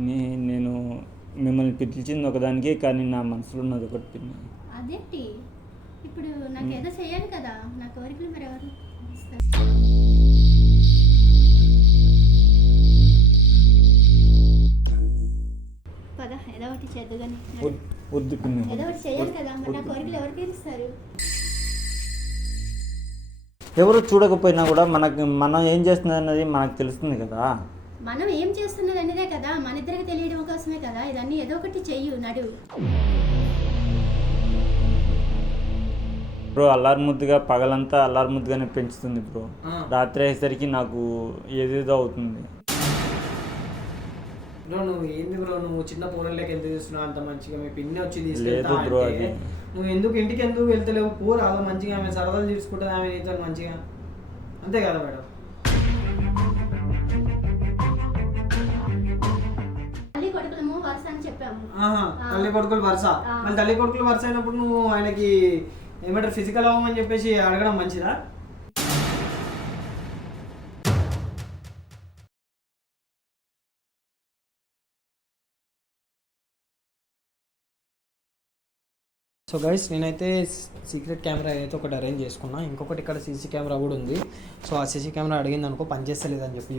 పిన్ని నేను మిమ్మల్ని పిలిచింది ఒకదానికి, కానీ నా మనసులో ఉన్నది ఒకటి పిన్ని. అదేంటి ఇప్పుడు నాకు ఏదో చేయాలి కదా, నా కోరికలు మరి ఎవరు ఇస్తారు? పద ఏదో ఒకటి చేద్దుగాని, వద్దు పిన్ని. ఏదో ఒకటి చేయాలి కదా, మరి నా కోరికలు ఎవరు తీరుస్తారు? ఎవరు చూడకపోయినా కూడా మనం ఏం చేస్తుంది అన్నది మనకు తెలుస్తుంది కదా. మనం ఏం చేస్తున్నది అనేదే కదా, మన ఇద్దరికి తెలియడం కోసమే కదా ఇదన్నీ. ఏదో ఒకటి చెయ్యు, నడు. బ్రో అల్లారు ముద్దుగా పగలంతా అల్లారు ముద్దుగానే పెంచుతుంది బ్రో. రాత్రి అయ్యేసరికి నాకు ఏదేదో అవుతుంది బ్రో. నువ్వు ఏంది బ్రో, నువ్వు చిన్న పోరలేక ఎంత చేస్తున్నావు అంత మంచిగా? మీ పిన్ని వచ్చి లేదు తీసుకెళ్తా బ్రో. అంటే అది నువ్వు ఎందుకు ఇంటికి ఎందుకు వెళ్తలేవు? రాదు మంచిగా, ఆమె సరదాలు తీసుకుంటుంది, ఆమె నీతో మంచిగా, అంతే కదా మేడం? తల్లి కొడుకులము వరుస అని చెప్పాము. తల్లి కొడుకులు వరుస. మళ్ళీ తల్లి కొడుకులు వరుస అయినప్పుడు నువ్వు ఆయనకి ఏమంటారు ఫిజికల్ అవ్వమని చెప్పేసి అడగడం మంచిదా? సో గైస్, నేనైతే సీక్రెట్ కెమెరా అయితే ఒకటి అరేంజ్ చేసుకున్నా. ఇంకొకటి ఇక్కడ సీసీ కెమెరా కూడా ఉంది. సో ఆ సీసీ కెమెరా అడిగింది అనుకో పని చేస్తలేదని చెప్పి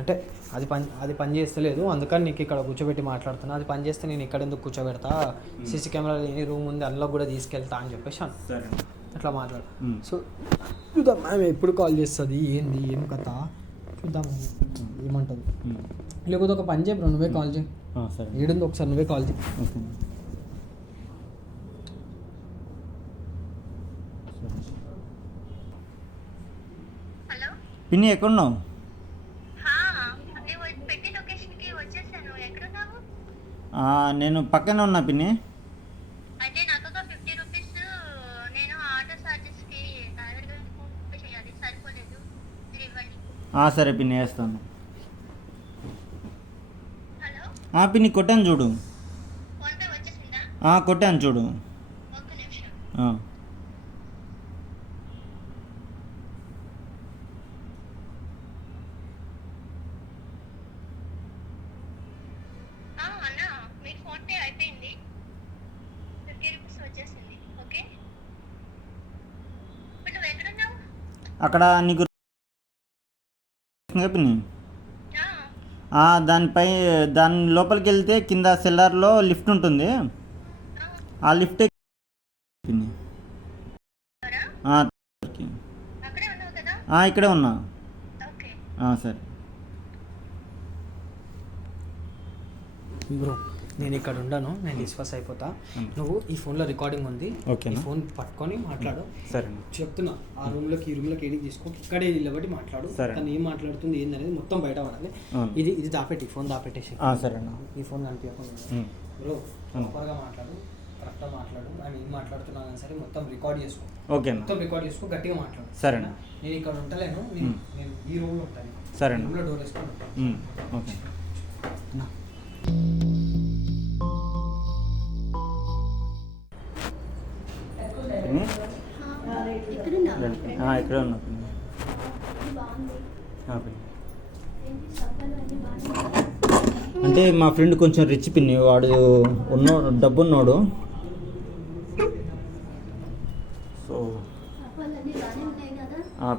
అంటే అది పని చేస్తలేదు, అందుకని నీకు ఇక్కడ కూర్చోబెట్టి మాట్లాడుతున్నా. అది పని చేస్తే నేను ఇక్కడ ఎందుకు కూర్చోబెడతా, సీసీ కెమెరా లేని రూమ్ ఉంది అందులో కూడా తీసుకెళ్తా అని చెప్పేసి అట్లా మాట్లాడు. సో చూద్దాం ఆమె ఎప్పుడు కాల్ చేస్తుంది, ఏంది ఏం కథ చూద్దాం ఏమంటుంది. లేకపోతే ఒక పని చేయరు, నువ్వే కాల్ చేయి. ఏడుంది ఒకసారి నువ్వే కాల్ చేయి. పిన్ని ఎక్కడున్నావు? నేను పక్కనే ఉన్నా పిన్ని. సరే పిన్ని వేస్తాను. పిన్ని కొట్టాను చూడు. కొట్టాను చూడు. అక్కడ నీకు పిన్ని దాని లోపలికి వెళ్తే కింద సెల్లార్లో లిఫ్ట్ ఉంటుంది. ఆ లిఫ్ట్ పిన్ని ఇక్కడే ఉన్నా. సరే బ్రో, నేను ఇక్కడ ఉండను, నేను డిస్కస్ అయిపోతా. నువ్వు ఈ ఫోన్లో రికార్డింగ్ ఉంది, ఈ ఫోన్ పట్టుకొని మాట్లాడు. సరే చెప్తున్నా, ఆ రూమ్లోకి ఈ రూమ్లోకి ఎడిట్ చేసుకో, ఇక్కడే నిలబడి మాట్లాడు. తను ఏం మాట్లాడుతుంది ఏందనేది మొత్తం బయట పడాలి. ఇది దాపెట్టి, ఫోన్ దాపెట్టేసి. సరే ఈ ఫోన్ కనిపించకుండా బ్రో ప్రాపర్గా మాట్లాడు, కరెక్ట్గా మాట్లాడు. ఆయన ఏం మాట్లాడుతున్నా సరే మొత్తం రికార్డ్ చేసుకో. ఓకే, మొత్తం రికార్డ్ చేసుకో, గట్టిగా మాట్లాడు. సరేనా? నేను ఇక్కడ ఉంటలేను, నేను ఈ రూమ్లో ఉంటాను. సరే, రూమ్లో డోర్ వేసుకొని. ఓకే. ఇక్కడే ఉన్నా. అంటే మా ఫ్రెండ్ కొంచెం రిచ్ పిన్ని, వాడు డబ్బున్నోడు. సో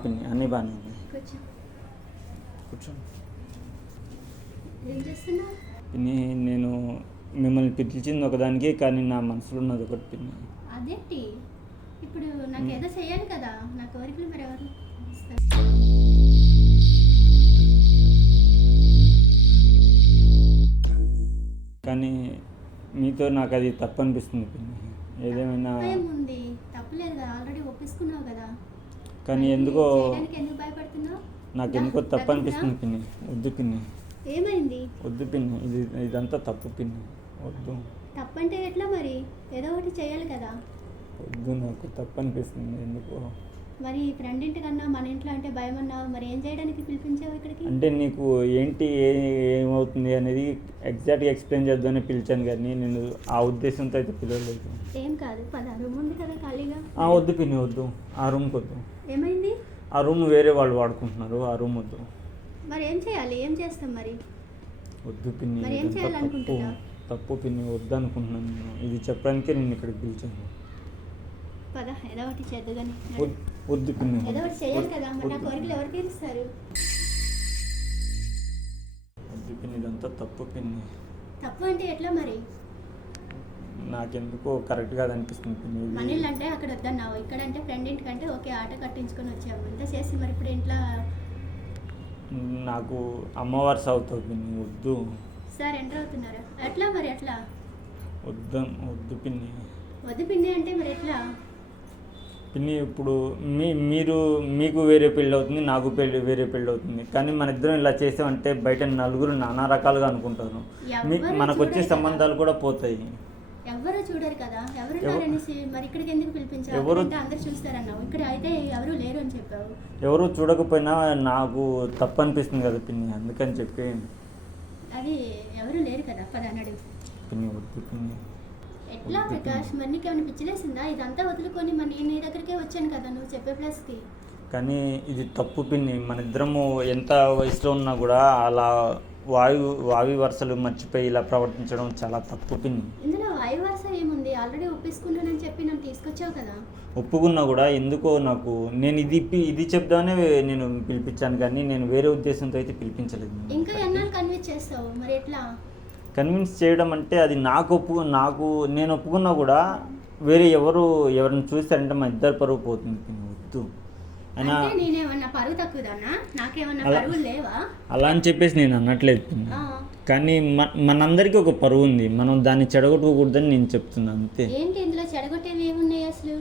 పిన్ని అన్నీ బాగానే ఉన్నాయి. కూర్చోండి పిన్ని. నేను మిమ్మల్ని పిలిచింది ఒకదానికి, కానీ నా మనసులో ఉన్నది ఒకటి పిన్ని. అదేంటి ఇప్పుడు నాకు ఏదో చేయాలి కదా, నా కోరికలు మరి ఎవరు ఇస్తారు? కానీ మీతో నాకు అది తప్పు అనిపిస్తుంది పిన్ని. ఏదేమైనా ఏముంది, తప్పులేదు కదా, ఆల్రెడీ ఒప్పేసుకున్నావు కదా. కానీ ఎందుకు భయపడుతున్నావు? నాకు ఎందుకో తప్పు అనిపిస్తుంది పిన్ని. వద్దు పిన్ని. ఏమైంది? వద్దు పిన్ని, ఇదంతా తప్పు పిన్ని. వద్దు. తప్పంటే ఎట్లా మరి? ఏదో ఒకటి చేయాలి కదా. వద్దు, నాకు తప్పు అనిపిస్తుంది ఎందుకో. మరి ఫ్రెండ్ ఇంటికన్నా మన ఇంట్లో అంటే భయం అన్నావు, మరి ఏం చేయడానికి పిలిపించావు ఇక్కడికి? అంటే నీకు ఏంటి ఏమవుతుంది అనేది ఎగ్జాక్ట్గా ఎక్స్ప్లెయిన్ చేద్దామని పిలిచాను, కానీ నేను ఆ ఉద్దేశంతో అయితే పిలవలేదు. ఏం కాదు, పద, రూమ్ ఉంది కదా ఖాళీగా. వద్దు పిన్ని, వద్దు. ఆ రూమ్కి వద్దు. ఏమైంది? ఆ రూమ్ వేరే వాళ్ళు వాడుకుంటున్నారు, ఆ రూమ్ వద్దు. మరి ఏం చేయాలి? ఏం చేస్తాం మరి? వద్దు పిన్ని, మరి ఏం ఇదంతా చేయాలనుకుంటున్నావు? తప్పు పిన్ని, వద్దు అనుకుంటున్నాను నేను. ఇది చెప్పడానికే నేను ఇక్కడికి పిలిచాను. పద ఏదో ఒకటి చేద్దు కానీ వద్దు పిన్ని, ఏదో ఒకటి చేయాలి కదా, మరి నా వద్దు. కోరికలు ఎవరు తీరుస్తారు? వద్దు పిన్ని, ఇదంతా తప్పు పిన్ని. తప్పు అంటే ఎట్లా మరి? నాకెందుకో కరెక్ట్ కాదు అనిపిస్తుంది పిన్ని ఇది. మనీళ్ళు అంటే అక్కడ వద్దన్నావు, ఇక్కడంటే ఫ్రెండ్ ఇంటికంటే ఓకే ఆట కట్టించుకొని వచ్చాము, ఇంత చేసి మరి ఇప్పుడు ఇంట్లో నాకు అమ్మవారు అవుతుంది పిన్ని, వద్దు. సార్ ఎంటర్ అవుతున్నారా? ఎట్లా మరి ఎట్లా? వద్దు పిన్ని. వద్దు పిన్ని అంటే మరి ఎట్లా? పిన్ని ఇప్పుడు మీకు వేరే పెళ్ళి అవుతుంది, నాకు వేరే పెళ్ళి అవుతుంది. కానీ మన ఇద్దరం ఇలా చేసామంటే బయట నలుగురు నానా రకాలుగా అనుకుంటారు. మనకు వచ్చే సంబంధాలు కూడా పోతాయి. ఎవరు చూడరు కదా, ఎవరున్నారనేసి మరి ఇక్కడికి ఎందుకు పిలిపించావు? అంటే అందరు చూస్తారన్నావు, ఇక్కడ అయితే ఎవరు లేరు అని చెప్పావు. ఎవరు చూడకపోయినా నాకు తప్పు అనిపిస్తుంది కదా పిన్ని, అందుకని చెప్పి. అది ఎవరు లేరు కదా, పదన్నాడు పిన్ని. వద్దు పిన్ని. ఎట్లా ప్రకాష్, మరి నీకు ఏమైనా పిచ్చిలేసిందా? ఇదంతా వదులుకొని మరి నేను నీ దగ్గరికే వచ్చాను కదా నువ్వు చెప్పే ప్లేస్కి. కానీ ఇది తప్పు పిన్ని. మన ఇద్దరము ఎంత వయసులో ఉన్నా కూడా అలా వావి వరుసలు మర్చిపోయి ఇలా ప్రవర్తించడం చాలా తప్పు పిన్ని. ఇందులో వాయు వరుస ఏముంది? ఆల్రెడీ ఒప్పేసుకున్నానని చెప్పి నన్ను తీసుకొచ్చావు కదా. ఒప్పుకున్నా కూడా ఎందుకో నాకు నేను ఇది చెప్దామనే నేను పిలిపించాను, కానీ నేను వేరే ఉద్దేశంతో అయితే పిలిపించలేదు. ఇంకా ఎన్నాళ్ళు కన్విన్స్ చేస్తావు మరి ఎట్లా? కన్విన్స్ చేయడం అంటే అది నేను ఒప్పుకున్నా కూడా వేరే ఎవరిని చూస్తారంటే మా ఇద్దరు పరువు పోతుంది పిన్ని. వద్దు అయినా అంటే నేనేమన్నా పరువు తక్కువదానా? నాకేమన్నా పరువులు లేవా? అలా అని చెప్పేసి నేను అనట్లేదు పిన్ని. కానీ మనందరికీ ఒక పరువు ఉంది, మనం దాన్ని చెడగొట్టుకోకూడదని నేను చెప్తున్నా అంతే. ఏంటి ఇందులో చెడగొట్టేవి ఏమున్నాయి అసలు?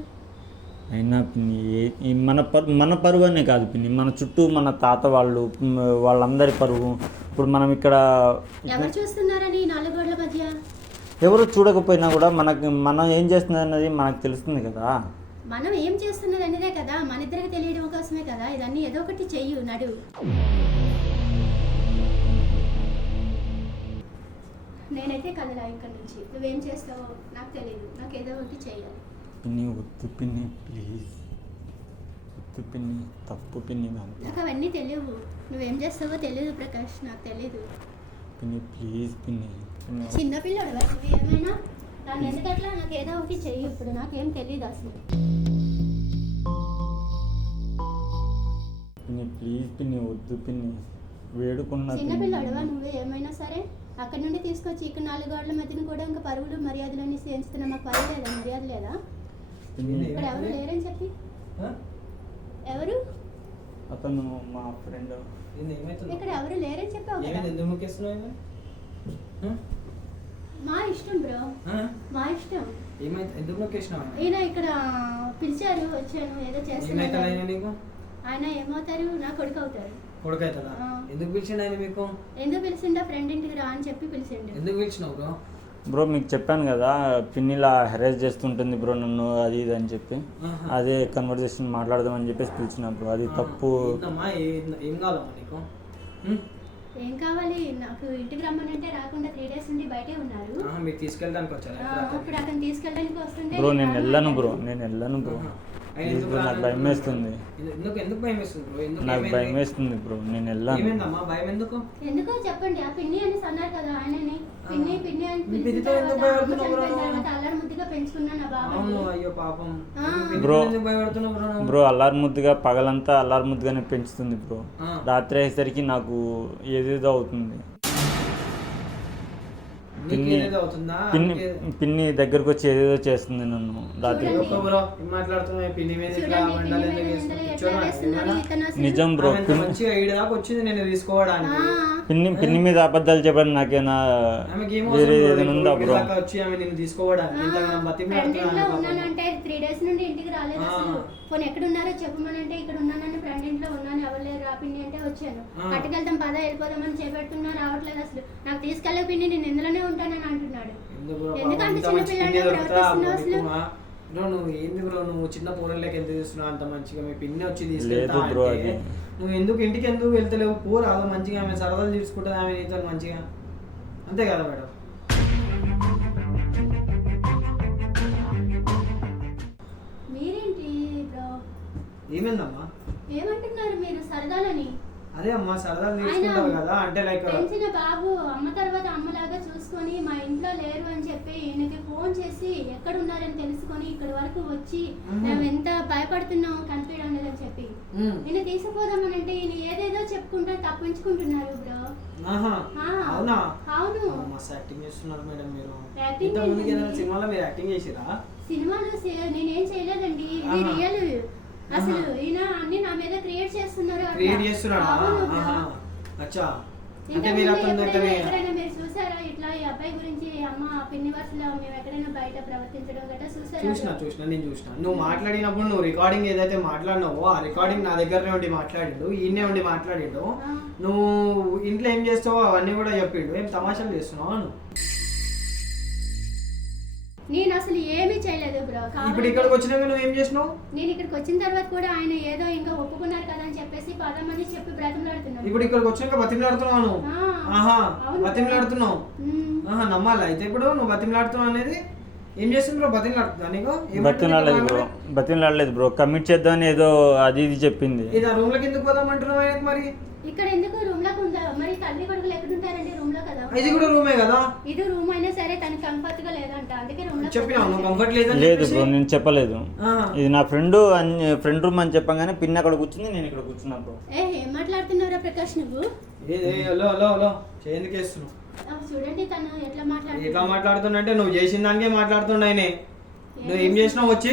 అయినా పిన్ని మన పరువు అనే కాదు పిన్ని, మన చుట్టూ మన తాత వాళ్ళందరి పరువు. ఇప్పుడు మనం ఇక్కడ ఎవరు చూస్తున్నారని నాలుగు గోడల మధ్య? ఎవరు చూడకపోయినా కూడా మనం ఏం చేస్తున్నది అన్నది మనకు తెలుస్తుంది కదా. మనం ఏం చేస్తున్నది అనేదే కదా, మన ఇద్దరికి తెలియడం కోసమే కదా ఇదన్నీ. ఏదో ఒకటి చెయ్యు, నడు. నేనైతే కదలా ఇక్కడ నుంచి. నువ్వేం చేస్తావో నాకు తెలియదు, నాకు ఏదో ఒకటి చెయ్యాలి. పిన్ని వద్దు పిన్ని, ప్లీజ్ వద్దు పిన్ని, తప్పు పిన్ని. నాకు అవన్నీ తెలియవు, నువ్వేం చేస్తావో తెలియదు ప్రకాష్, నాకు తెలీదు. పిన్ని ప్లీజ్ పిన్ని. చిన్నపిల్లడు నువ్వు ఏమైనా దాన్ని ఎందుకట్లా? నాకు ఏదో ఒకటి చెయ్యి, ఇప్పుడు నాకేం తెలియదు అసలు. పిన్ని ప్లీజ్ పిన్ని, వద్దు పిన్ని, వేడుకున్నా. చిన్నపిల్లడువా నువ్వు ఏమైనా సరే? అక్కడ నుండి తీసుకొచ్చి ఇక్కడ నాలుగు గోడల మధ్యన కూడా ఇంకా పరువులు మర్యాదలన్నీ చేస్తున్నా. మాకు పరువు లేదా, మర్యాద లేదా? ఇక్కడ ఎవరు లేరని చెప్పి. ఎవరు? అతను మా ఫ్రెండ్. ఇక్కడ ఎవరు లేరని చెప్పావు కదా. మా ఇష్టం బ్రో, మా ఇష్టం. ఈయన ఇక్కడ పిలిచారు, వచ్చాను, ఏదో చేస్తాను. ఆయన ఏమవుతారు? నా కొడుకు అవుతారు. ఎందుకు పిలిచిండు ఆయన మీకు? ఎందుకు పిలిచిండా? ఫ్రెండ్ ఇంటికి రా అని చెప్పి పిలిచిండు. ఎందుకు పిలిచినావు బ్రో? బ్రో మీకు చెప్పాను కదా, పిన్నిలా హెరాస్ చేస్తుంటుంది బ్రో నన్ను, అది ఇది అని చెప్పి అదే కన్వర్జేషన్ మాట్లాడదామని చెప్పేసి పిలిచిన బ్రో. అది తప్పు. ఏం కావాలమ్మా నీకు? ఏం కావాలి? నాకు ఇంటికి రమ్మనంటే రాకుండా 3 days నుండి బయటే ఉన్నారు. మీరు తీసుకెళ్ళడానికి వచ్చారా? ఇప్పుడు అతను తీసుకెళ్ళడానికి వస్తుంటే బ్రో నేను వెళ్ళను బ్రో, నాకు భయం వేస్తుంది. ఎందుకు భయం వేస్తుంది బ్రో? నాకు భయం వేస్తుంది బ్రో, నేను వెళ్ళాను. ఏమైందమ్మా భయం? ఎందుకో చెప్పండి. ఆ పిన్ని అని అన్నారు కదా ఆయనని, పిన్ని అని పిలిచిన తర్వాత అల్లరి ముద్దుగా పెంచుకున్నా నా బాబు. అయ్యో పాపం బ్రో అల్లారు ముద్దుగా పగలంతా అల్లారు ముద్దుగానే పెంచుతుంది బ్రో. రాత్రి అయ్యేసరికి నాకు ఏదేదో అవుతుంది. పిన్ని దగ్గరకు వచ్చి ఏదేదో చేస్తుంది నన్ను రాత్రి. నిజం బ్రో, పిన్ని మీద అబద్ధాలు చెప్పండి. నాకేనా వేరే ఏదైనా ఉందా బ్రో? ఉన్నానంటే 3 days నుండి ఇంటికి రాలేదు అసలు. పోనీ ఎక్కడున్నారో చెప్పమనంటే ఇక్కడ ఉన్నానని ఫ్రెండ్ ఇంట్లో ఉన్నాను, ఎవరు లేరు రా పిన్ని అంటే వచ్చాను. పట్టుకెళ్తాం పద వెళ్ళిపోదామని చేపెట్టుకున్నా, రావట్లేదు అసలు. నాకు తీసుకెళ్ళే పిన్ని నేను ఇందులోనే ఉంటానని అంటున్నాడు. ఎందుకంటే చిన్న పిల్లలు ప్రవర్తిస్తున్నావు అసలు. నువ్వు ఏంది బ్రో, నువ్వు చిన్న పూరలేక ఎంత చేస్తున్నావు అంత మంచిగా? మీ పిన్ని వచ్చి తీసుకెళ్తా, నువ్వు ఎందుకు ఇంటికి ఎందుకు వెళ్తలేవు? పూర అదో మంచిగా ఆమె సరదాలు తీసుకుంటుంది, ఆమె నీతో మంచిగా, అంతే కదా మేడం? మీరేంటి బ్రో? ఏమైందమ్మా? ఏమంటున్నారు మీరు? సరదాలని అదే అమ్మా సరదా నేర్చుకుంటావు కదా అంటే లైక్ పెంచిన బాబు అమ్మ తర్వాత అమ్మలాగా చూసుకొని మా ఇంట్లో లేరు అని చెప్పి ఈయనకి ఫోన్ చేసి ఎక్కడ ఉన్నారని తెలుసుకొని ఇక్కడ వరకు వచ్చి మేము ఎంత భయపడుతున్నాం కనిపించడం అని చెప్పి ఈయన తీసుకుపోదామని అంటే ఈయన ఏదేదో చెప్పుకుంటా తప్పించుకుంటున్నారు బ్రో. అవునా? అవును మస్తు యాక్టింగ్ చేస్తున్నారు మేడం మీరు. యాక్టింగ్ ఇంత ముందుకి ఏదైనా సినిమాలో మీరు యాక్టింగ్ చేసిరా? సినిమాలో నేనేం చేయలేదండి, ఇది రియల్. అసలు ఈయన అన్ని నా మీద క్రియేట్ చేస్తున్నారు. క్రియేట్ చేస్తున్నాడా? అచ్చా. అంటే మీరు అతని దగ్గర ఎక్కడైనా మీరు చూసారా ఇట్లా ఈ అబ్బాయి గురించి అమ్మ పిన్ని వరుసలో మేము ఎక్కడైనా బయట ప్రవర్తించడం గట్రా చూసారా? చూసిన నేను చూసిన. నువ్వు మాట్లాడినప్పుడు నువ్వు రికార్డింగ్ ఏదైతే మాట్లాడినావో ఆ రికార్డింగ్ నా దగ్గరనే ఉండి మాట్లాడిండు, ఈయనే ఉండి మాట్లాడిండు. నువ్వు ఇంట్లో ఏం చేస్తావో అవన్నీ కూడా చెప్పిండు. ఏం తమాషాలు చేస్తున్నావు నువ్వు? నేను అసలు ఏమీ చేయలేదు బ్రో. ఇప్పుడు ఇక్కడికి వచ్చినాక నువ్వు ఏం చేసినావు? నేను ఇక్కడికి వచ్చిన తర్వాత కూడా ఆయన ఏదో ఇంకా ఒప్పుకున్నారు కదా అని చెప్పేసి పదమని చెప్పి బ్రతిమలాడుతున్నాను. ఇప్పుడు ఇక్కడికి వచ్చినాక బతిమలాడుతున్నావు? బతిమలాడుతున్నావు? నమ్మాలి అయితే ఇప్పుడు నువ్వు బతిమలాడుతున్నావు అనేది. ఏం చేస్తుంది బ్రో? బతిమలాడుతుందా నీకు? బతిమలాడలేదు బ్రో, కమిట్ చేద్దామని ఏదో అది ఇది చెప్పింది. ఇది ఆ రూమ్ లోకి ఎందుకు పోదామంటున్నావు ఆయనకి? మరి ఇక్కడ ఎందుకు రూమ్ లోకి ఉందా? మరి తల్లి కొడుకులు ఎక్కడ ఉంటారండి? రూమ్ లో కదా. ఇది కూడా రూమే కదా. ఇది రూమ్ అయినా సరే తన కంఫర్ట్ గా లేదంట, అందుకే రూమ్ లో చెప్పినా నువ్వు కంఫర్ట్ లేదని. లేదు బ్రో నేను చెప్పలేదు. ఇది నా ఫ్రెండ్ రూమ్ అని చెప్పగానే పిన్ అక్కడ కూర్చుంది, నేను ఇక్కడ కూర్చున్నా బ్రో. ఏం మాట్లాడుతున్నారా ప్రకాష్ నువ్వు? ఎందుకేస్తున్నావు? చూడండి తను ఎట్లా మాట్లాడుతున్నంటే నువ్వు చేసిన దానికే మాట్లాడుతుండ ఆయనే. నువ్వు ఏం చేసినావు వచ్చి?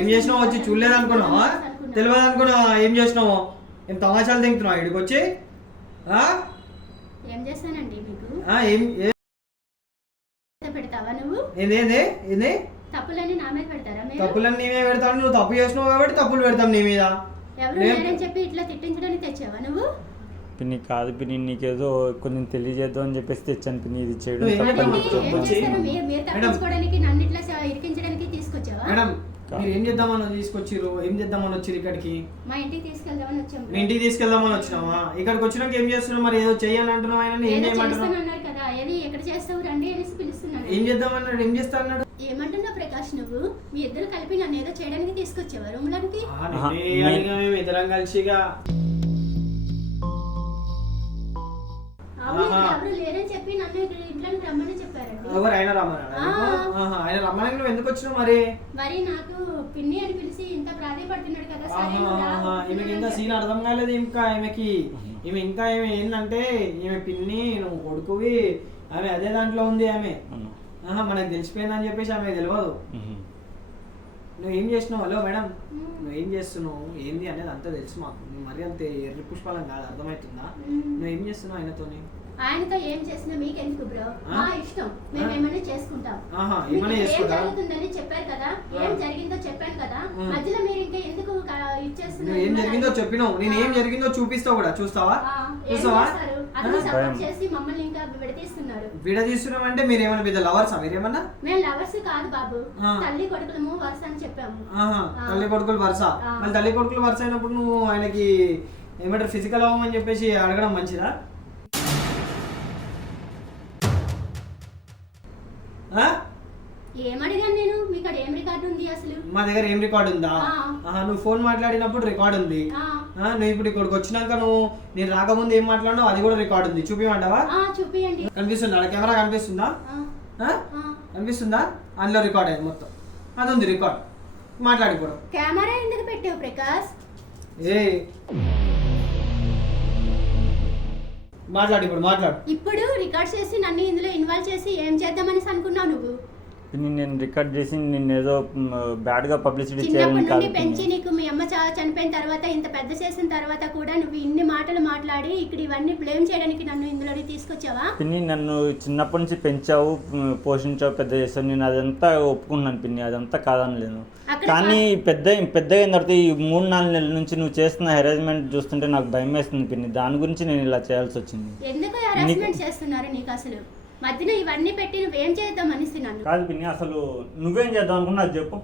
ఏం చేసినావు వచ్చి? చూడలేదు అనుకున్నావా? తెలియదు అనుకున్నావా? ఏం చేసినావు? ఏం తమాషాలు తింటున్నావు ఇక్కడికి వచ్చి? ఏం చేస్తానండి మీకు? పెడతావా నువ్వు? ఏంది తప్పులన్నీ నా మీద పెడతారా? తప్పులన్నీ నీ మీద పెడతాను. నువ్వు తప్పు చేసినావు కాబట్టి తప్పులు పెడతాం నీ మీద. ఎవరు లేరని చెప్పి ఇట్లా తిట్టించడానికి తెచ్చావా నువ్వు? పిన్ని కాదు పిన్ని, నీకేదో కొంచెం తెలియజేద్దాం అని చెప్పేసి తెచ్చాను పిన్ని. ఇది చేయడం మీరు తప్పించుకోవడానికి నన్ను ఇట్లా ఇరికించడానికి తీసుకొచ్చావా? మేడం మీరు ఏం చేద్దామని తీసుకొచ్చిర్రు? ఏం చేద్దామని వచ్చారు ఇక్కడికి? మా ఇంటికి తీసుకెళ్దామని వచ్చాము. మీ ఇంటికి తీసుకెళ్దామని వచ్చినావా? ఇక్కడికి వచ్చినాక ఏం చేస్తున్నావు? మరి ఏదో చెయ్యాలి అంటున్నావు. ఆయన ఏం చేయమంటున్నావు కదా? ఏది ఎక్కడ చేస్తావు రండి అనేసి పిలుస్తున్నాను. ఏం చేద్దామన్నాడు? ఏం చేస్తా అన్నాడు? ఏమంటున్నావు ప్రకాష్ నువ్వు? మీ ఇద్దరు కలిపి నన్ను ఏదో చేయడానికి తీసుకొచ్చావా రూమ్ లోకి? మేము ఇద్దరం కలిసిగా ఎవరు లేరని చెప్పి నన్ను ఇంట్లోకి రమ్మని చెప్పారండి. ఎవరు? ఆయన రమ్మన్నాడు. ఆయన రమ్మని నువ్వు ఎందుకు వచ్చినావు? మరి నాకు పిన్ని అని పిలిచి ఇంత ప్రాధాయపడుతున్నాడు కదా. ఈమెకి ఇంకా సీన్ అర్థం కాలేదు. ఈమె ఇంకా ఏంటంటే ఈమె పిన్ని, నువ్వు కొడుకువి, ఆమె అదే దాంట్లో ఉంది. ఆమె మనకు తెలిసిపోయిందని చెప్పేసి ఆమె తెలియదు. నువ్వు ఏం చేసినావు? హలో మేడం, నువ్వు ఏం చేస్తున్నావు ఏంది అనేది అంతా తెలుసు మాకు. నువ్వు మరీ అంతే ఎర్రి పుష్పాలం కాదు, అర్థమవుతుందా? నువ్వు ఏం చేస్తున్నావు ఆయనతోని? ఆయనతో ఏం చేసినా మీకెందుకు బ్రో? మా ఇష్టం, మేము ఏమైనా చేసుకుంటాం. ఏం జరుగుతుందని చెప్పారు కదా, ఏం జరిగిందో చెప్పాను కదా, మధ్యలో మీరు ఇంకా ఎందుకు ఇచ్చేస్తున్నారు? ఏం జరిగిందో చెప్పినావు, నేను ఏం జరిగిందో చూపిస్తావు కూడా. చూస్తావా? చేసి మమ్మల్ని ఇంకా విడదీస్తున్నాం అంటే మీరు ఏమైనా పెద్ద లవర్సా? మీరేమన్నా? మేము లవర్స్ కాదు బాబు, తల్లి కొడుకులము వరుస అని చెప్పాము. తల్లి కొడుకులు వరుస. మళ్ళీ తల్లి కొడుకులు వరుస అయినప్పుడు నువ్వు ఆయనకి ఏమంటారు ఫిజికల్ అవ్వమని చెప్పేసి అడగడం మంచిదా? ఏమడిగాను నేను? మీ కాడ ఏం రికార్డు ఉంది అసలు? మా దగ్గర ఏం రికార్డు ఉందా? నువ్వు ఫోన్ మాట్లాడినప్పుడు రికార్డు ఉంది. నువ్వు ఇప్పుడు ఇక్కడికి వచ్చినాక నువ్వు నేను రాకముందు ఏం మాట్లాడినావు అది కూడా రికార్డు ఉంది. చూపిమంటావా? చూపియండి. కనిపిస్తుందా? కెమెరా కనిపిస్తుందా? కనిపిస్తుందా? అందులో రికార్డ్ అయింది మొత్తం. అది ఉంది రికార్డ్. మాట్లాడిపోవడం. కెమెరా ఎందుకు పెట్టావు ప్రకాష్? మాట్లాడు. ఇప్పుడు రికార్డ్ చేసి నన్ను ఇందులో ఇన్వాల్వ్ చేసి ఏం చేద్దామని అనుకున్నావు నువ్వు? నేను రికార్డ్ చేసి నిన్ను ఏదో బ్యాడ్ గా పబ్లిసిటీ చేయాలని కాదు. పెంచి నీకు మీ అమ్మ చనిపోయిన తర్వాత ఇంత పెద్ద చేసిన తర్వాత కూడా నువ్వు ఇన్ని మాటలు మాట్లాడి ఇక్కడ ఇవన్నీ బ్లేమ్ చేయడానికి నన్ను ఇందులో తీసుకొచ్చావా? పిన్ని నన్ను చిన్నప్పటి నుంచి పెంచావు, పోషించావు, పెద్ద చేసావు. నేను అదంతా ఒప్పుకున్నాను పిన్ని, అదంతా కాదనలేను. కానీ పెద్దగా అయిన తర్వాత ఈ 3-4 నెలల నుంచి నువ్వు చేస్తున్న హెరాస్మెంట్ చూస్తుంటే నాకు భయం వేస్తుంది పిన్ని. దాని గురించి నేను ఇలా చేయాల్సి వచ్చింది. ఎందుకు హెరాస్మెంట్ చేస్తున్నారు నీకు అసలు? మధ్యన ఇవన్నీ పెట్టి నువ్వేం చేద్దాం అనేసి నన్ను? కాదు పిన్ని, అసలు నువ్వేం చేద్దాం అనుకున్నా చెప్పు.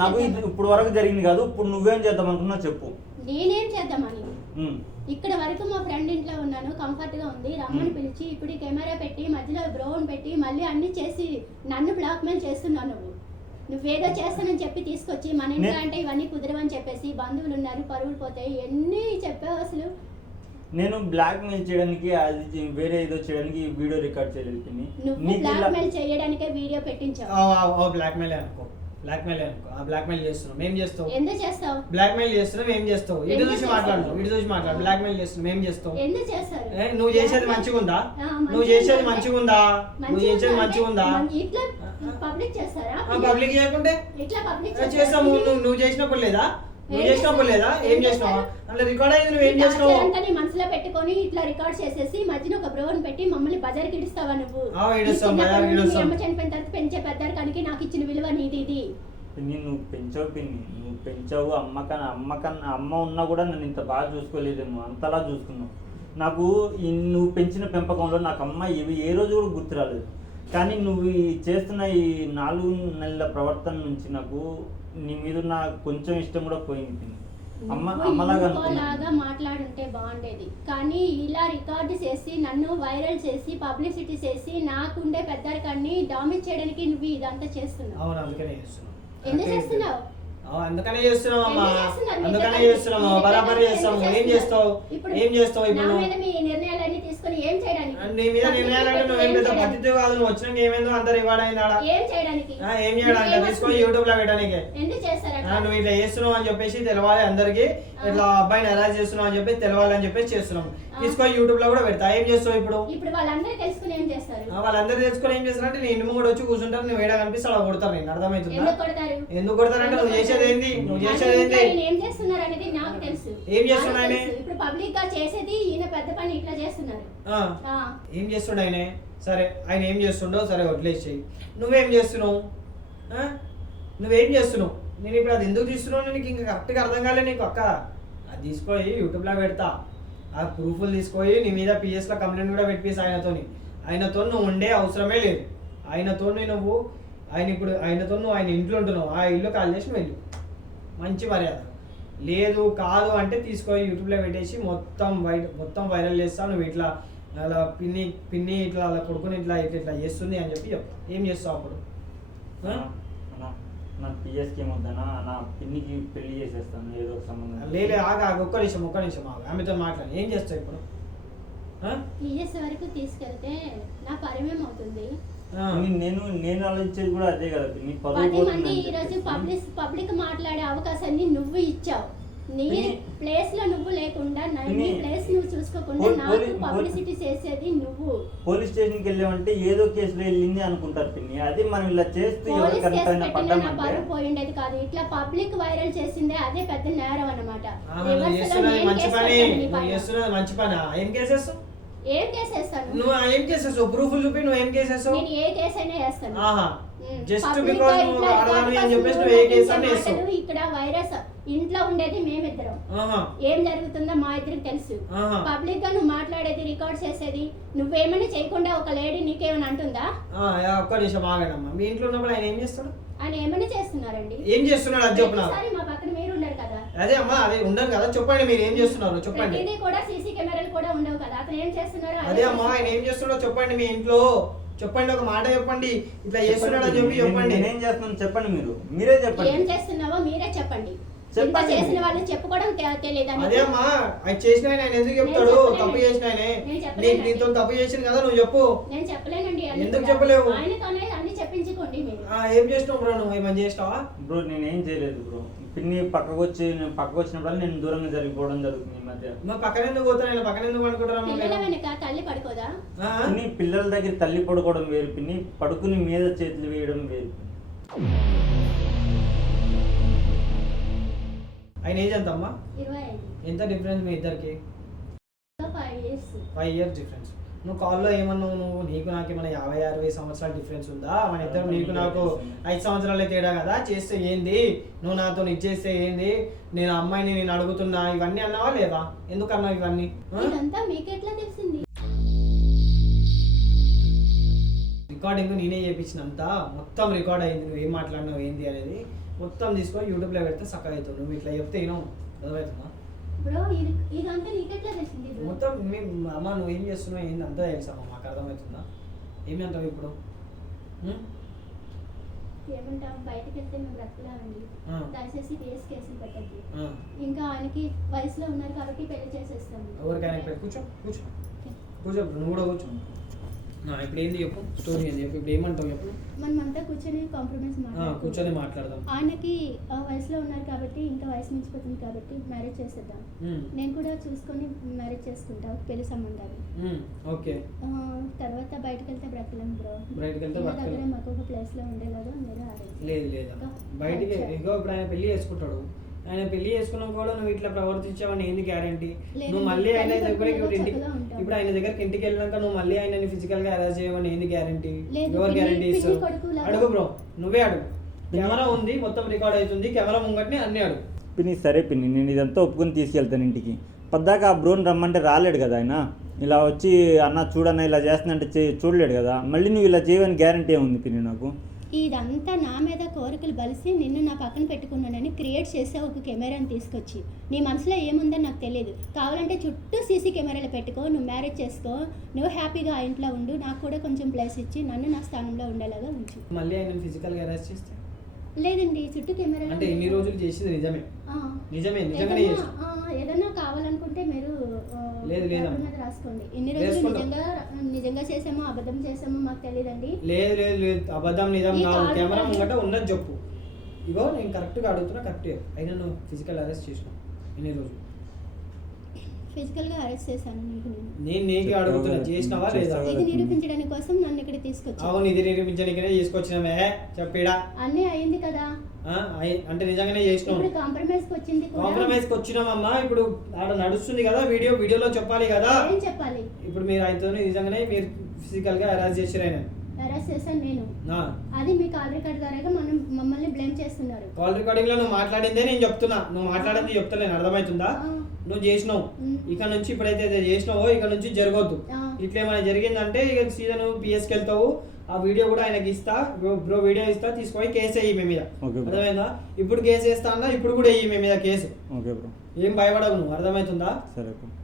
నాకు ఇప్పుడు వరకు జరిగింది కాదు, ఇప్పుడు నువ్వేం చేద్దాం అనుకున్నా చెప్పు. నేనేం చేద్దామని? ఇక్కడ వరకు మా ఫ్రెండ్ ఇంట్లో ఉన్నాను, కంఫర్ట్ గా ఉంది, రమ్మని పిలిచి ఇప్పుడు కెమెరా పెట్టి మధ్యలో బ్రౌన్ పెట్టి మళ్ళీ అన్ని చేసి నన్ను బ్లాక్ మెయిల్ చేస్తున్నావు నువ్వు. నువ్వేదో చేస్తానని చెప్పి తీసుకొచ్చి మన ఇంట్లో అంటే ఇవన్నీ కుదరవని చెప్పేసి బంధువులు ఉన్నారు, పరువులు పోతాయి, ఎన్ని చెప్పావు అసలు. నేను బ్లాక్ మెయిల్ చేయడానికి అది వేరే ఏదో చేయడానికి వీడియో రికార్డ్ చేయలేదు పిన్ని. నువ్వు బ్లాక్ మెయిల్ చేయడానికే వీడియో పెట్టించావు. బ్లాక్ మెయిల్ అనుకో, బ్లాక్ మెయిల్ చేస్తున్నాం ఏం చేస్తావు? ఎందుకు చేస్తావు? బ్లాక్ మెయిల్ చేస్తున్నావు ఏం చేస్తావు? ఇటు చూసి మాట్లాడు. బ్లాక్ మెయిల్ చేస్తున్నావు ఏం చేస్తావు? ఎందుకు చేస్తారు? నువ్వు చేసేది మంచిగా ఉందా? నువ్వు చేసేది మంచిగా ఉందా? ఇట్లా పబ్లిక్ చేస్తారా? పబ్లిక్ చేయకుంటే ఇట్లా పబ్లిక్ చేస్తాము. నువ్వు చేసినప్పుడు లేదా? ఏం చేసినావా? అలా రికార్డ్ అయింది, నువ్వు ఏం చేసినావు? నీ మనసులో పెట్టుకొని ఇట్లా రికార్డ్ చేసేసి మధ్యన ఒక బ్రోని పెట్టి మమ్మల్ని బజార్కి ఇడుస్తావా నువ్వు? అమ్మ చనిపోయిన తర్వాత పెంచే పెద్దరికానికి నాకు ఇచ్చిన విలువ నీది ఇది. పిన్ని నువ్వు పెంచావు. అమ్మ ఉన్నా కూడా నన్ను ఇంత బాగా చూసుకోలేదేమో, అంతలా చూసుకున్నావు. నాకు నువ్వు పెంచిన పెంపకంలో నాకు అమ్మ ఇవి ఏ రోజు కూడా గుర్తు రాలేదు. కానీ నువ్వు చేస్తున్న ఈ 4 నెలల ప్రవర్తన నుంచి నాకు నీ మీద ఉన్న కొంచెం ఇష్టం కూడా పోయింది. అమ్మలాగా మాట్లాడుంటే బాగుండేది, కానీ ఇలా రికార్డు చేసి నన్ను వైరల్ చేసి పబ్లిసిటీ చేసి నాకుండే పెద్దరికాన్ని డామినేట్ చేయడానికి నువ్వు ఇదంతా చేస్తున్నావు. ఎందుకు చేస్తున్నావు? అందుకనే చేస్తున్నావు అమ్మా, బరాబర్ చేస్తాము. ఏం చేస్తావు ఇప్పుడు? మీ నిర్ణయాలన్నీ తీసుకొని ఏం చేయడానికి? నీ మీద నిర్ణయాలంటే నువ్వేం పెద్ద పద్ధతి కాదు. నువ్వు వచ్చినాక ఏమైందో అంత రివార్డ్ అయిందా? ఏం చేయడానికి తీసుకొని యూట్యూబ్ లో పెట్టడానికి. ఎందుకు చేస్తారా? నువ్వు ఇట్లా చేస్తున్నావు అని చెప్పేసి తెలవాలి అందరికి, ఇట్లా అబ్బాయిని ఎలా చేస్తున్నావు అని చెప్పి తెలవాలి అని చెప్పేసి చేస్తున్నాం. తీసుకొని యూట్యూబ్ లో కూడా పెడతా. ఏం చేస్తావు ఇప్పుడు? వాళ్ళందరూ తెలుసుకుని ఏం చేస్తారు? వాళ్ళందరూ తెలుసుకొని ఏం చేస్తారంటే నీ ఇంటి కూడా వచ్చి కూర్చుంటారు, నువ్వు ఏడా కనిపిస్తే అలా కొడతారు. నేను అర్థమవుతుంది ఎందుకు కొడతారంటే నువ్వు చేసేది ఏంది? ఏం చేస్తున్నారు అనేది నాకు తెలుసు. ఏం చేస్తున్నాయనే? ఇప్పుడు పబ్లిక్ గా చేసేది ఈయన పెద్ద పని ఇట్లా చేస్తున్నారు. ఏం చేస్తుండ ఆయన? సరే ఆయన ఏం చేస్తుండో సరే వదిలేసేయి. నువ్వేం చేస్తున్నావు? నేను ఇప్పుడు అది ఎందుకు తీస్తున్నావు నీకు ఇంకా కరెక్ట్గా అర్థం కాలే నీకు అక్క. అది తీసుకొని యూట్యూబ్లో పెడతా, ఆ ప్రూఫ్లు తీసుకొని నీ మీద పిఎస్లో కంప్లైంట్ కూడా పెట్టేసి ఆయనతో నువ్వు ఉండే అవసరమే లేదు. ఆయనతో నువ్వు ఆయన ఇంట్లో ఉంటున్నావు, ఆ ఇల్లు కాల్ చేసి వెళ్ళు, మంచి మర్యాద. లేదు కాదు అంటే తీసుకొని యూట్యూబ్లో పెట్టేసి మొత్తం వైరల్ చేస్తావు. నువ్వు ఇట్లా అలా పిన్ని ఇట్లా అలా కొడుకుని ఇట్లా చేస్తుంది అని చెప్పి ఏం చేస్తావు అప్పుడు? నా పిఎస్కి ఏమొద్దనా, నా పిన్నికి పెళ్లి చేసేస్తాను ఏదో సంబంధం. లేదు ఒక్క నిమిషం ఆమెతో మాట్లాడి ఏం చేస్తావు ఇప్పుడు? పిఎస్ వరకు తీసుకెళ్తే నా పరిమేం అవుతుంది. నేను ఆలోచించేది కూడా అదే కదా. 10 మంది ఈ రోజు పబ్లిక్ మాట్లాడే అవకాశాన్ని నువ్వు ఇచ్చావు. నీ ప్లేస్ లో నువ్వు లేకుండా నీ ప్లేస్ నువ్వు చూసుకోకుండా నాకు పబ్లిసిటీ చేసేది నువ్వు. పోలీస్ స్టేషన్కి వెళ్ళామంటే ఏదో కేసులో వెళ్ళింది అనుకుంటారు పిన్ని. అది మనం ఇలా చేస్తే పరువు పోయిండేది కాదు, ఇట్లా పబ్లిక్ వైరల్ చేసిందే అదే పెద్ద నేరం అన్నమాట. మంచి పని. ఏం కేసేస్తావు? ఏం కేసేస్తాను? నువ్వు ఏం కేసేస్తావు? ప్రూఫ్లు చూపి నువ్వు ఏం కేసేస్తావు? నేను ఏ కేసు అయినా చేస్తాను. జస్ట్ బికాజ్ నువ్వు ఆడదాని అని చెప్పేసి నువ్వు ఏ కేసు అయినా చేస్తావు. ఇక్కడ వైరస్ ఇంట్లో ఉండేది మేమిద్దరం, ఏం జరుగుతుందో మా ఇద్దరికి తెలుసు. పబ్లిక్ గా నువ్వు మాట్లాడేది రికార్డ్ చేసేది నువ్వేమైనా చేయకుండా ఒక లేడీ నీకేమైనా అంటుందా? ఒక్క నిమిషం ఆగడమ్మా. మీ ఇంట్లో ఉన్నప్పుడు ఆయన ఏం చేస్తాడు? ఆయన ఏమైనా చేస్తున్నారండి. ఏం చేస్తున్నాడు అది చెప్పు. మా పక్కన మీరు ఉండరు కదా. అదే అమ్మా, అదే ఉండరు కదా, చెప్పండి మీరు ఏం చేస్తున్నారు చెప్పండి. ఇది కూడా సీసీ కెమెరాలు కూడా ఉండవు కదా, అతను ఏం చేస్తున్నారు? అదే అమ్మా, ఆయన ఏం చేస్తున్నాడో చెప్పండి. మీ ఇంట్లో చెప్పండి, ఒక మాట చెప్పండి. ఇట్లా చేస్తున్నాడు అని చెప్పండి. ఏం చేస్తున్నాను చెప్పండి, మీరే చెప్పండి. ఏం చేస్తున్నావో మీరే చెప్పండి. చేసిన వాళ్ళు చెప్పుకోవడం తెలియదు. అదే అమ్మా, ఆయన చేసిన ఆయన ఎందుకు చెప్తాడు? తప్పు చేసిన ఆయనే. నీతో తప్పు చేసింది కదా, నువ్వు చెప్పు. నేను చెప్పలేనండి. ఎందుకు చెప్పలేవు? ఆయనతోనే అన్ని చెప్పించుకోండి. ఏం చేసినావు బ్రో? నువ్వు ఏమని చేసినావా? బ్రో నేనేం చేయలేదు బ్రో. పిన్ని పక్కకు వచ్చినప్పుడు నేను దూరంగా జరిగిపోవడం జరుగుతుంది ఈ మధ్య. పక్కన ఎందుకు పోతాను? పక్కన ఎందుకు పడుకుంటారా? తల్లి పడుకోదా? పిన్ని పిల్లల దగ్గర తల్లి పడుకోవడం వేరు పిన్ని, పడుకుని మీద చేతులు వేయడం వేరు. ఆయన ఏజ్ ఎంత అమ్మా? 25. ఎంత డిఫరెన్స్ మీ ఇద్దరికి? 5 years డిఫరెన్స్. నువ్వు కాల్లో ఏమన్నావు? నీకు నాకు ఏమన్నా 50-60 సంవత్సరాల డిఫరెన్స్ ఉందా? మన ఇద్దరు నీకు నాకు 5 సంవత్సరాలే తేడా కదా. చేస్తే ఏంది, నువ్వు నాతో ఇచ్చేస్తే ఏంది, నేను అమ్మాయిని నేను అడుగుతున్నా, ఇవన్నీ అన్నావా లేదా? ఎందుకు అన్నావు ఇవన్నీ? రికార్డింగ్ నేనే చేయించినంత మొత్తం రికార్డ్ అయింది. నువ్వు ఏం మాట్లాడినావు ఏంది అనేది మొత్తం తీసుకొని యూట్యూబ్లో పెడితే చక్కగా అవుతావు. నువ్వు ఇట్లా చెప్తే అర్థమవుతుందా? మొత్తం అమ్మ నువ్వు ఏం చేస్తున్నావు ఏంది అంతా తెలుసమ్మా, మాకు అర్థమవుతుందా? ఏమి అంటావు ఇప్పుడు? ఏమంటాం, బయటకు వెళ్తే మేము బ్రతకలేమండి. ఆ. దయచేసి కేసు కేసులు పెట్టద్దు. ఆ. ఇంకా ఆయనకి వయసులో ఉన్నారు కాబట్టి పెళ్లి చేసేస్తాము. ఎవరికైనా ఇక్కడ కూర్చో కూర్చో కూర్చో, నువ్వు కూడా కూర్చో. ఇప్పుడు ఏంది చెప్పు, స్టోరీ ఏంది చెప్పు, ఇప్పుడు ఏమంటావు చెప్పు. మనమంతా కూర్చొని కాంప్రమైజ్ కూర్చొని మాట్లాడదాం. ఆయనకి వయసులో ఉన్నారు కాబట్టి, ఇంకా వయసు మించిపోతుంది కాబట్టి మ్యారేజ్ చేసేద్దాం. నేను కూడా చూసుకొని మ్యారేజ్ చేసుకుంటా, పెళ్లి సంబంధాలు. ఓకే. తర్వాత బయటకు వెళ్తే బ్రతకలేం బ్రో. బయటకు వెళ్తే నా దగ్గర మాకు ఒక ప్లేస్ లో ఉండేలాగా మీరు arrange లేదు లేదా బయటికి ఇగో ఇప్పుడు ఆయన పెళ్లి చేసుకుంటాడు, ఆయన పెళ్లి చేసుకున్నాక కూడా నువ్వు ఇట్లా ప్రవర్తించావని ఏంది గ్యారంటీ? నువ్వు మళ్ళీ ఆయన దగ్గరికి ఇప్పుడు ఆయన దగ్గరికి ఇంటికి వెళ్ళినాక నువ్వు మళ్ళీ ఆయనని ఫిజికల్ గా అరెస్ట్ చేయమని ఏంది గ్యారంటీ? ఎవరు గ్యారంటీ ఇస్తారు? అడుగు బ్రో, నువ్వే అడుగు. కెమెరా ఉంది, మొత్తం రికార్డ్ అవుతుంది, కెమెరా ముంగట్ని అన్ని అడుగు. పిన్ని సరే పిన్ని, నేను ఇదంతా ఒప్పుకొని తీసుకెళ్తాను ఇంటికి. పద్దాక ఆ బ్రోని రమ్మంటే రాలేడు కదా ఆయన. ఇలా వచ్చి అన్న చూడన్న ఇలా చేస్తున్నంటే చూడలేడు కదా. మళ్ళీ నువ్వు ఇలా చేయవని గ్యారంటీ ఏముంది పిన్ని నాకు? ఇదంతా నా మీద కోరికలు బలిసి నిన్ను నా పక్కన పెట్టుకున్నానని క్రియేట్ చేసే ఒక కెమెరాని తీసుకొచ్చి నీ మనసులో ఏముందో నాకు తెలియదు. కావాలంటే చుట్టూ సీసీ కెమెరాలు పెట్టుకో, నువ్వు మ్యారేజ్ చేసుకో, నువ్వు హ్యాపీగా ఆ ఇంట్లో ఉండు, నాకు కూడా కొంచెం ప్లేస్ ఇచ్చి నన్ను నా స్థానంలో ఉండేలాగా ఉంచు. మళ్ళీ ఆయన ఫిజికల్ గా అరెస్ట్ చేస్తే లేదండి, చుట్టూ కెమెరా అంటే ఇన్ని రోజులు చేసింది నిజమే నిజంగానే చేసి ఏదైనా కావాలనుకుంటే మీరు లేదు రాసుకోండి. ఇన్ని రోజులు నిజంగా చేసామో అబద్ధం చేసామో మాకు తెలియదండి. లేదు లేదు లేదు, అబద్ధం నిజం కాదు. కెమెరా ముంగట ఉన్నది చెప్పు. ఇగో నేను కరెక్ట్గా అడుగుతున్నా, కరెక్ట్. అయినా నువ్వు ఫిజికల్ అరెస్ట్ చేసినావు ఎన్ని రోజులు? ఫిజికల్ గా అరెస్ట్ చేశాను. నేను నీకు అడుగుతున్నా, చేసినావా లేదా? ఇది నిరూపించడానికి కోసం నన్ను ఇక్కడ తీసుకొచ్చాను. అవును, ఇది నిరూపించడానికనే తీసుకొచ్చినామే. చెప్పిడా అన్నీ అయింది కదా. అంటే నిజంగానే చేసినావు. ఇప్పుడు కాంప్రమైజ్ కి వచ్చింది. కాంప్రమైజ్ కి వచ్చినామమ్మా. ఇప్పుడు ఆడ నడుస్తుంది కదా వీడియోలో చెప్పాలి కదా. ఏం చెప్పాలి? ఇప్పుడు మీరు ఆయనతో నిజంగానే మీరు ఫిజికల్ గా అరెస్ట్ చేసారు. ఆయన అరెస్ట్ చేశాను నేను. అది మీ కాల్ రికార్డ్ ద్వారా మమ్మల్ని బ్లేమ్ చేస్తున్నారు. కాల్ రికార్డింగ్ లో నువ్వు మాట్లాడిందే నేను చెప్తున్నా, నువ్వు మాట్లాడింది చెప్తలేను. అర్థమవుతుందా? నువ్వు చేసినావు. ఇక నుంచి ఇప్పుడైతే చేసినావో ఇక నుంచి జరగొద్దు. ఇట్లా ఏమైనా జరిగిందంటే ఇక సీదా నువ్వు పిఎస్కి వెళ్తావు. ఆ వీడియో కూడా ఆయనకి ఇస్తా, బ్రో వీడియో ఇస్తా, తీసుకొని కేసు వేయి మీ మీద. అర్థమైందా? ఇప్పుడు కేసు వేస్తా అన్నా, ఇప్పుడు కూడా వేయి మీ మీద కేసు. ఏం భయపడవు నువ్వు. అర్థమవుతుందా?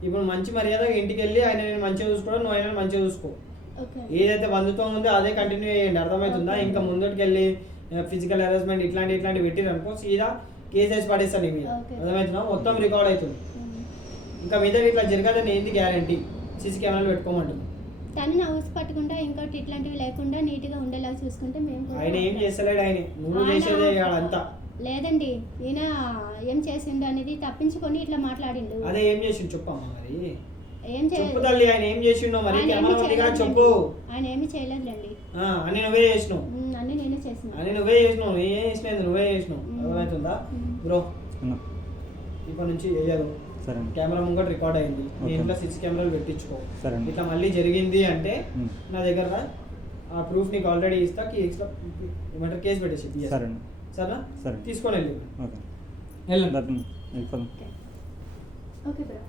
ఇప్పుడు మంచి మర్యాదగా ఇంటికి వెళ్ళి ఆయన నేను మంచిగా చూసుకోవడం, నువ్వు ఆయన మంచిగా చూసుకో. ఏదైతే బంధుత్వం ఉందో అదే కంటిన్యూ చేయండి. అర్థమవుతుందా? ఇంకా ముందుకు వెళ్ళి ఫిజికల్ హెరాస్మెంట్ ఇట్లాంటి పెట్టిరనుకో సీదా కేసు వేసి పడేస్తాను నీ మీద. అర్థమవుతుందా? మొత్తం రికార్డ్ అవుతుంది. ఇంకా మీద ఇట్లా జరగాలని ఏంటి గ్యారంటీ? సీసీ కెమెరాలు పెట్టుకోమంటుంది. తను నా ఊసి పట్టుకుంటా ఇంకోటి ఇట్లాంటివి లేకుండా నీట్ గా ఉండేలా చూసుకుంటే మేము. ఆయన ఏం చేస్తలేడు, ఆయన నువ్వు చేసేదే అంతా. లేదండి, ఈయన ఏం చేసిండు అనేది తప్పించుకొని ఇట్లా మాట్లాడిండు. అదే ఏం చేసిండు చెప్పమ్మా. మరి ఏం చెప్పు తల్లి, ఆయన ఏం చేసిండో మరి కెమెరా చెప్పు. ఆయన ఏమి చేయలేదులేండి. అన్ని నువ్వే చేసినావు. అన్ని నేనే చేసిన. అన్ని నువ్వే చేసినావు. ఏం చేసినది నువ్వే చేసినావు. అర్థమవుతుందా బ్రో? ఇప్పటి నుంచి వేయదు. కెమెరా ముంగట రికార్డ్ అయింది. మీ ఇంట్లో సీసీ కెమెరాలు పెట్టించుకో. ఇట్లా మళ్ళీ జరిగింది అంటే నా దగ్గర ఆ ప్రూఫ్ నీకు ఆల్రెడీ ఇస్తా. ఏమంటారు, కేసు పెట్టేసి సరేనా? సరే తీసుకొని వెళ్ళి ఓకే బ్రో.